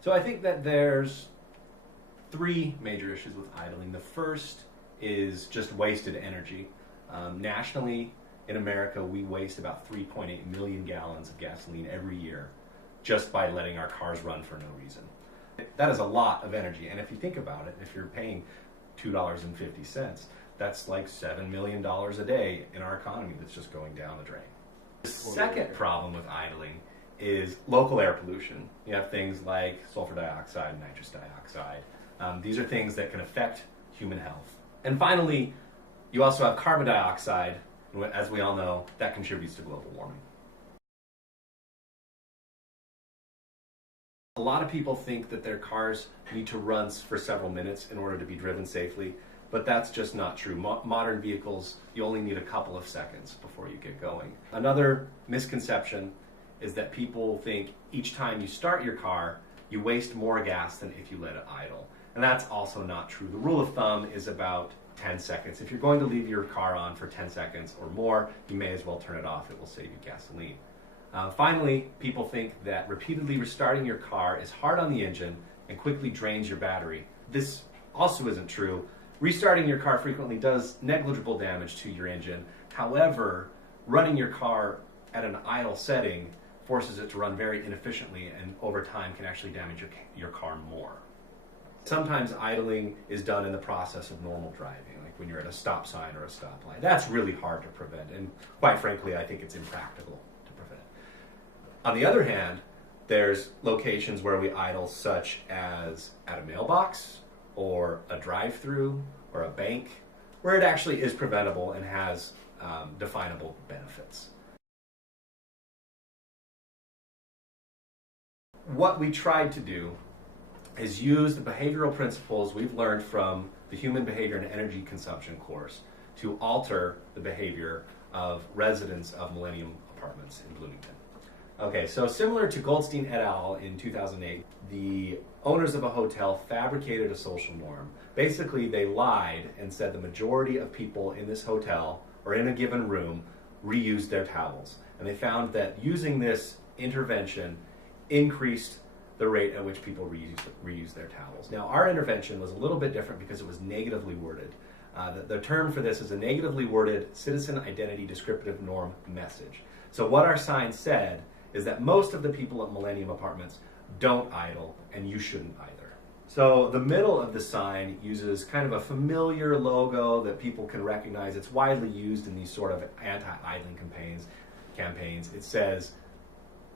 So I think that there's three major issues with idling. The first is just wasted energy. Nationally, in America, we waste about 3.8 million gallons of gasoline every year just by letting our cars run for no reason. That is a lot of energy, and if you think about it, if you're paying $2.50, that's like $7 million a day in our economy that's just going down the drain. The second problem with idling is local air pollution. You have things like sulfur dioxide and nitrous dioxide. These are things that can affect human health. And finally, you also have carbon dioxide, as we all know, that contributes to global warming. A lot of people think that their cars need to run for several minutes in order to be driven safely, but that's just not true. Modern vehicles, you only need a couple of seconds before you get going. Another misconception is that people think each time you start your car, you waste more gas than if you let it idle. And that's also not true. The rule of thumb is about 10 seconds. If you're going to leave your car on for 10 seconds or more, you may as well turn it off. It will save you gasoline. Finally, people think that repeatedly restarting your car is hard on the engine and quickly drains your battery. This also isn't true. Restarting your car frequently does negligible damage to your engine. However, running your car at an idle setting forces it to run very inefficiently and over time can actually damage your car more. Sometimes idling is done in the process of normal driving, like when you're at a stop sign or a stoplight. That's really hard to prevent, and quite frankly, I think it's impractical to prevent. On the other hand, there's locations where we idle, such as at a mailbox or a drive-through or a bank, where it actually is preventable and has definable benefits. What we tried to do is use the behavioral principles we've learned from the Human Behavior and Energy Consumption course to alter the behavior of residents of Millennium Apartments in Bloomington. Okay, so similar to Goldstein et al. In 2008, the owners of a hotel fabricated a social norm. Basically, they lied and said the majority of people in this hotel or in a given room reused their towels. And they found that using this intervention increased the rate at which people reuse their towels. Now, our intervention was a little bit different because it was negatively worded. The term for this is a negatively worded citizen identity descriptive norm message. So what our sign said is that most of the people at Millennium Apartments don't idle, and you shouldn't either. So the middle of the sign uses kind of a familiar logo that people can recognize. It's widely used in these sort of anti-idling campaigns. It says,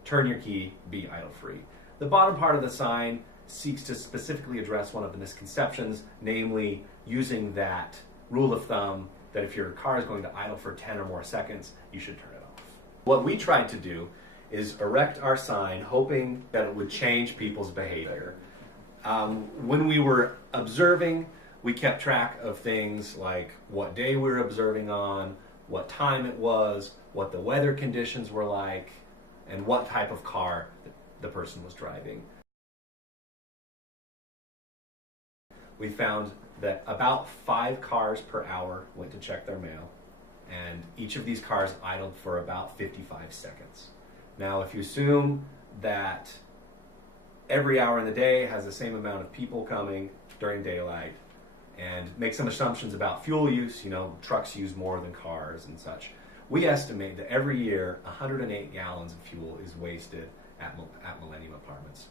"Turn your key, be idle-free." The bottom part of the sign seeks to specifically address one of the misconceptions, namely using that rule of thumb that if your car is going to idle for 10 or more seconds, you should turn it off. What we tried to do is erect our sign hoping that it would change people's behavior. When we were observing, we kept track of things like what day we were observing on, what time it was, what the weather conditions were like, and what type of car the person was driving. We found that about 5 cars per hour went to check their mail, and each of these cars idled for about 55 seconds. Now, if you assume that every hour in the day has the same amount of people coming during daylight, and make some assumptions about fuel use, trucks use more than cars and such, we estimate that every year 108 gallons of fuel is wasted at Millennium Apartments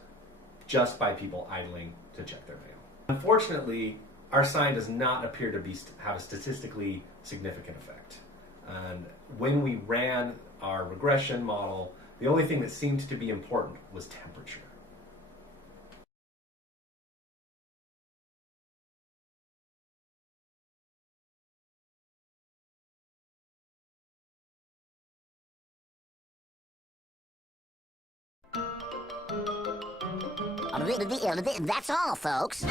just by people idling to check their mail. Unfortunately, our sign does not appear to have a statistically significant effect. And when we ran our regression model, the only thing that seemed to be important was temperature. That's all, folks.